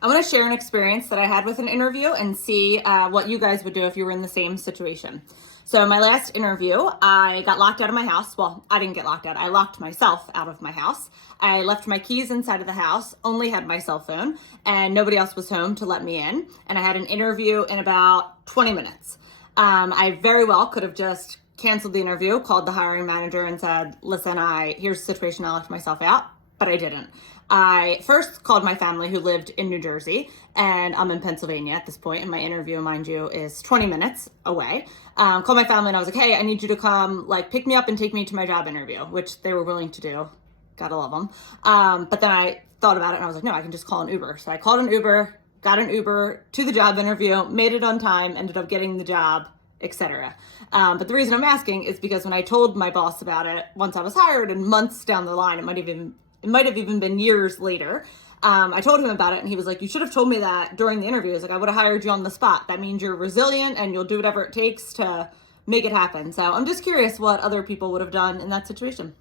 I want to share an experience that I had with an interview and see what you guys would do if you were in the same situation. So my last interview, I got locked out of my house. Well, I didn't get locked out. I locked myself out of my house. I left my keys inside of the house, only had my cell phone, and nobody else was home to let me in. And I had an interview in about 20 minutes. I very well could have just canceled the interview, called the hiring manager and said, listen, here's the situation, I locked myself out, but I didn't. I first called my family who lived in New Jersey, and I'm in Pennsylvania at this point, and my interview, mind you, is 20 minutes away. Called my family and I was like, hey, I need you to come pick me up and take me to my job interview, which they were willing to do. Gotta love them. But then I thought about it and I was like, no, I can just call an Uber. So I called an Uber, got an Uber to the job interview, made it on time, ended up getting the job, etc. But the reason I'm asking is because when I told my boss about it, once I was hired and months down the line, it might have even been years later, I told him about it and he was like, you should have told me that during the interview. He's like, I would have hired you on the spot. That means you're resilient and you'll do whatever it takes to make it happen. So I'm just curious what other people would have done in that situation.